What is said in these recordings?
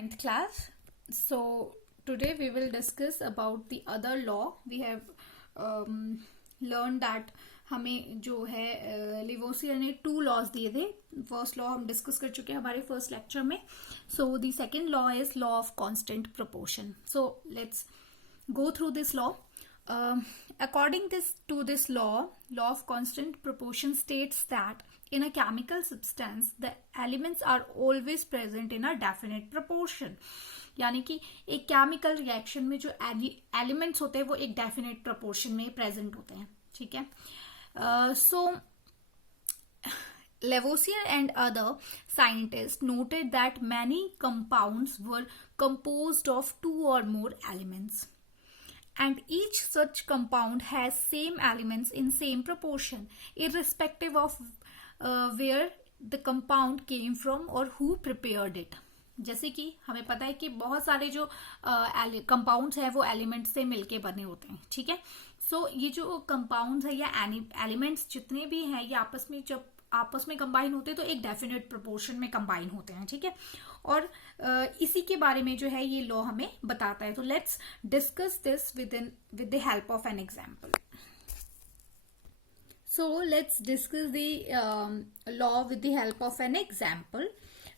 ninth class. So today we will discuss about the other law. We have learned that हमें जो है लिवोसियर ने 2 laws दिए थे. फर्स्ट लॉ हम डिस्कस कर चुके हैं हमारे फर्स्ट लेक्चर में. So the second law is law of constant proportion. So let's go through this law. According to this law of constant proportion states that in a chemical substance the elements are always present in a definite proportion. यानी कि एक chemical reaction में जो elements होते हैं वो एक definite proportion में प्रेजेंट होते हैं. ठीक है. So Lavoisier and other scientists noted that many compounds were composed of 2 or more elements. And each such compound has same elements in same proportion, irrespective of where the compound came from or who prepared it. जैसे कि हमें पता है कि बहुत सारे जो compounds हैं वो एलिमेंट्स से मिलके बने होते हैं. ठीक है. सो ये जो कंपाउंड्स है या एलिमेंट्स जितने भी हैं ये जब आपस में कंबाइन होते हैं तो एक डेफिनेट प्रोपोर्शन में कंबाइन होते हैं. ठीक है. और इसी के बारे में जो है ये लॉ हमें बताता है. तो let's discuss this with the help of an example. So let's discuss the law with the help of an example.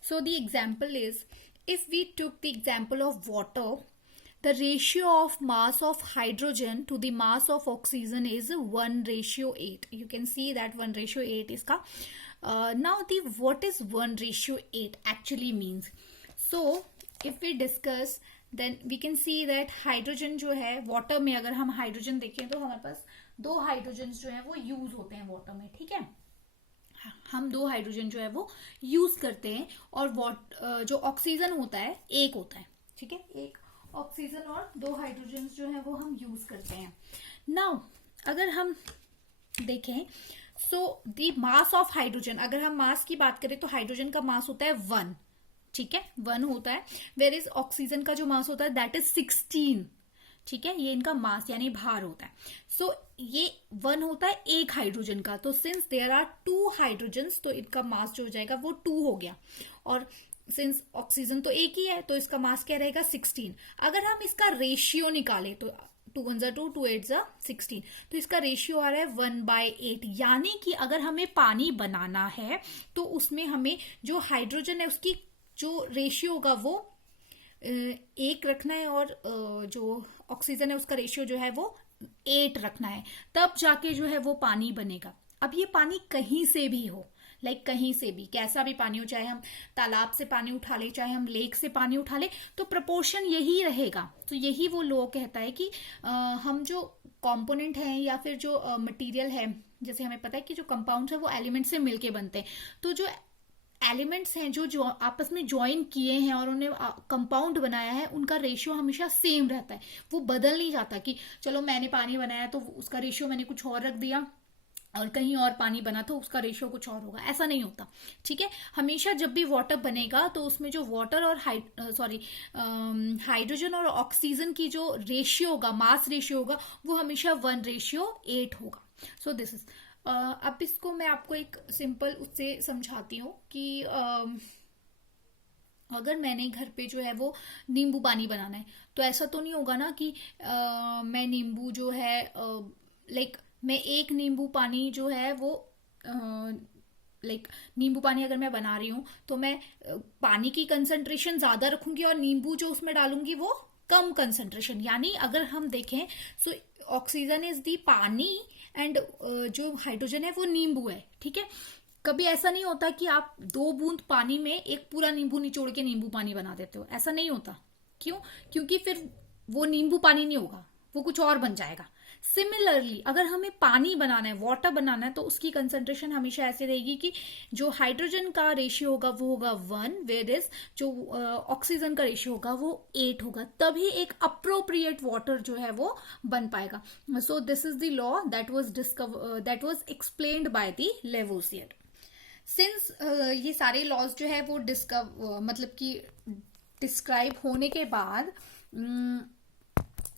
So the example is, if we took the example of water, the ratio of mass of hydrogen to the mass of oxygen is 1:8. You can see that 1:8 is ka. Now what is 1:8 actually means? So if we discuss, then we can see that hydrogen जो है water में, अगर हम hydrogen देखें तो हमारे पास 2 hydrogen जो है वो यूज होते हैं वाटर में. ठीक है. हम 2 हाइड्रोजन जो है वो यूज करते हैं और जो ऑक्सीजन होता है एक होता है. ठीक है. एक ऑक्सीजन और 2 हाइड्रोजन जो है वो हम यूज करते हैं. नाउ अगर हम देखें so the mass of hydrogen, अगर हम मास की बात करें तो हाइड्रोजन का मास होता है 1. ठीक है. 1 होता है. वेयर इज ऑक्सीजन का जो मास होता है दैट इज 16. ठीक है. ये इनका मास यानी भार होता है. सो ये 1 होता है एक हाइड्रोजन का. तो सिंस देयर आर 2 हाइड्रोजन्स तो इनका मास जो हो जाएगा वो 2 हो गया. और सिंस ऑक्सीजन तो एक ही है तो इसका मास क्या रहेगा 16. अगर हम इसका रेशियो निकालें तो 2 1 2 2 8 16, तो इसका रेशियो आ रहा है 1/8. यानी कि अगर हमें पानी बनाना है तो उसमें हमें जो हाइड्रोजन है उसकी जो रेशियो होगा वो 1 रखना है और जो ऑक्सीजन है उसका रेशियो जो है वो 8 रखना है. तब जाके जो है वो पानी बनेगा. अब ये पानी कहीं से भी हो, कहीं से भी कैसा भी पानी हो, चाहे हम तालाब से पानी उठा ले चाहे हम लेक से पानी उठा ले, तो प्रोपोर्शन यही रहेगा. तो यही वो लॉ कहता है कि हम जो कंपोनेंट हैं या फिर जो मटेरियल है, जैसे हमें पता है कि जो कंपाउंड है वो एलिमेंट से मिलके बनते हैं. तो जो एलिमेंट्स हैं जो आपस में ज्वाइन किए हैं और उन्हें कंपाउंड बनाया है उनका रेशियो हमेशा सेम रहता है. वो बदल नहीं जाता कि चलो मैंने पानी बनाया तो उसका रेशियो मैंने कुछ और रख दिया और कहीं और पानी बना तो उसका रेशियो कुछ और होगा. ऐसा नहीं होता. ठीक है. हमेशा जब भी वाटर बनेगा तो उसमें जो वाटर और हाइड्रोजन और ऑक्सीजन की जो रेशियो होगा, मास रेशियो होगा, वो हमेशा 1:8 होगा. सो दिस इज. अब इसको मैं आपको एक सिंपल उससे समझाती हूँ कि अगर मैंने घर पे जो है वो नींबू पानी बनाना है तो ऐसा तो नहीं होगा ना कि मैं नींबू जो है मैं एक नींबू पानी जो है वो नींबू पानी अगर मैं बना रही हूँ तो मैं पानी की कंसंट्रेशन ज्यादा रखूंगी और नींबू जो उसमें डालूंगी वो कम कंसंट्रेशन. यानी अगर हम देखें सो ऑक्सीजन इज दी पानी एंड जो हाइड्रोजन है वो नींबू है. ठीक है. कभी ऐसा नहीं होता कि आप 2 बूंद पानी में एक पूरा नींबू निचोड़ के नींबू पानी बना देते हो. ऐसा नहीं होता. क्यों? क्योंकि फिर वो नींबू पानी नहीं होगा, वो कुछ और बन जाएगा. सिमिलरली अगर हमें पानी बनाना है, वाटर बनाना है, तो उसकी कंसंट्रेशन हमेशा ऐसे रहेगी कि जो हाइड्रोजन का रेशियो होगा वो होगा 1, वेयर इज जो ऑक्सीजन का रेशियो होगा वो 8 होगा. तभी एक अप्रोप्रिएट वाटर जो है वो बन पाएगा. So this is the law that was explained by the Lavoisier. सिंस ये सारे लॉज जो है वो डिस्क्राइब होने के बाद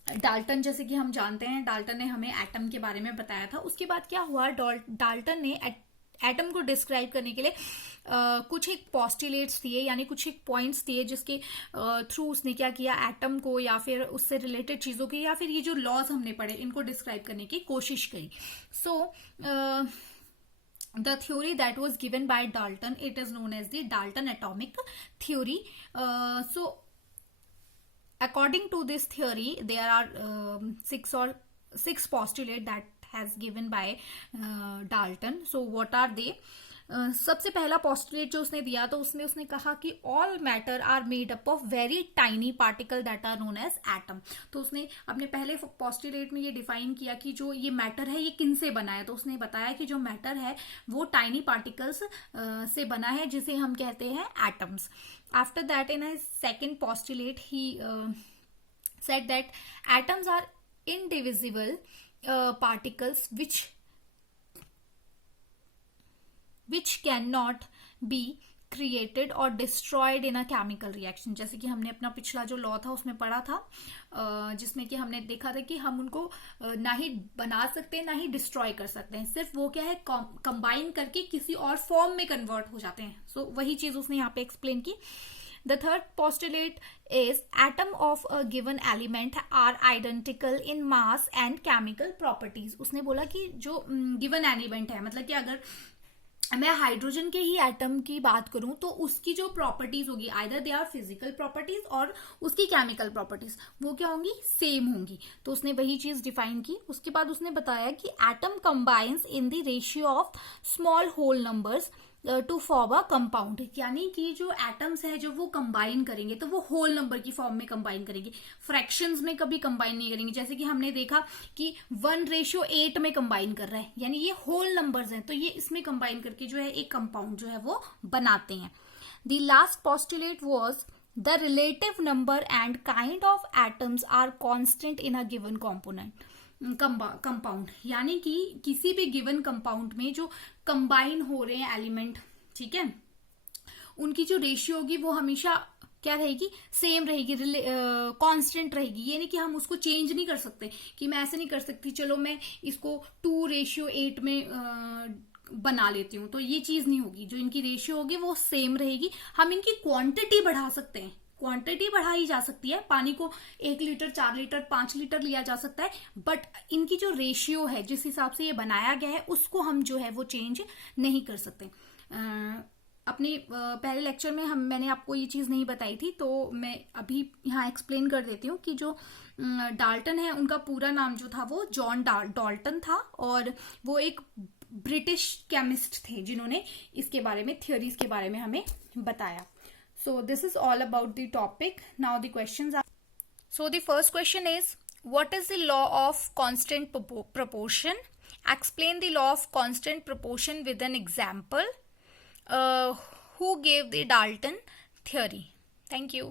डाल्टन, जैसे कि हम जानते हैं डाल्टन ने हमें एटम के बारे में बताया था. उसके बाद क्या हुआ, डाल्टन ने एटम को डिस्क्राइब करने के लिए कुछ एक पोस्टुलेट्स दिए, यानी कुछ एक पॉइंट्स दिए जिसके थ्रू उसने क्या किया, एटम को या फिर उससे रिलेटेड चीजों की या फिर ये जो लॉज हमने पढ़े इनको डिस्क्राइब करने की कोशिश करी. सो the theory that was given by Dalton, it is known as the Dalton atomic theory. So according to this theory there are six postulates that has given by Dalton. So what are they? सबसे पहला postulate जो उसने दिया तो उसमें उसने कहा कि all matter are made up of very tiny particle that are known as atom. तो उसने अपने पहले पोस्टुलेट में ये डिफाइन किया कि जो ये मैटर है ये किन से बना है. तो उसने बताया कि जो मैटर है वो टाइनी पार्टिकल्स से बना है जिसे हम कहते हैं atoms. After that in a second postulate he said that atoms are indivisible particles which cannot be created or destroyed in a chemical reaction. जैसे कि हमने अपना पिछला जो लॉ था उसमें पढ़ा था, जिसमें कि हमने देखा था कि हम उनको ना ही बना सकते हैं ना ही डिस्ट्रॉय कर सकते हैं, सिर्फ वो क्या है कंबाइन करके किसी और फॉर्म में कन्वर्ट हो जाते हैं. सो वही चीज उसने यहाँ पे एक्सप्लेन की. The third postulate is atom of a given element are identical in mass and chemical properties. उसने बोला कि जो given element है, मतलब कि अगर मैं हाइड्रोजन के ही एटम की बात करूं तो उसकी जो प्रॉपर्टीज होगी either they are physical properties और उसकी केमिकल प्रॉपर्टीज वो क्या होंगी, सेम होंगी. तो उसने वही चीज डिफाइन की. उसके बाद उसने बताया कि atom combines in the ratio of small whole numbers to form a compound. यानी कि जो एटम्स है जब वो कंबाइन करेंगे तो वो होल नंबर की फॉर्म में कंबाइन करेंगे, फ्रैक्शंस में कभी कंबाइन नहीं करेंगे. जैसे कि हमने देखा कि 1:8 में कंबाइन कर रहा है, यानी ये होल नंबर्स हैं तो ये इसमें कंबाइन करके जो है एक कंपाउंड जो है वो बनाते हैं. The last postulate was the relative number and kind of atoms are constant in a given compound. यानी कि किसी भी गिवन कंपाउंड में जो कंबाइन हो रहे हैं एलिमेंट, ठीक है, उनकी जो रेशियो होगी वो हमेशा क्या रहेगी, सेम रहेगी, कांस्टेंट रहेगी. ये नहीं कि हम उसको चेंज नहीं कर सकते, कि मैं ऐसे नहीं कर सकती चलो मैं इसको 2:8 में बना लेती हूँ, तो ये चीज नहीं होगी. जो इनकी रेशियो होगी वो सेम रहेगी. हम इनकी क्वांटिटी बढ़ा सकते हैं, क्वांटिटी बढ़ाई जा सकती है, पानी को 1 लीटर 4 लीटर 5 लीटर लिया जा सकता है, बट इनकी जो रेशियो है जिस हिसाब से ये बनाया गया है उसको हम जो है वो चेंज नहीं कर सकते. अपने पहले लेक्चर में मैंने आपको ये चीज नहीं बताई थी तो मैं अभी यहाँ एक्सप्लेन कर देती हूँ कि जो डाल्टन है उनका पूरा नाम जो था वो जॉन डाल्टन था और वो एक ब्रिटिश केमिस्ट थे जिन्होंने इसके बारे में थ्योरीज के बारे में हमें बताया. So this is all about the topic. Now the questions are. So the first question is, what is the law of constant proportion? Explain the law of constant proportion with an example. Who gave the Dalton theory? Thank you.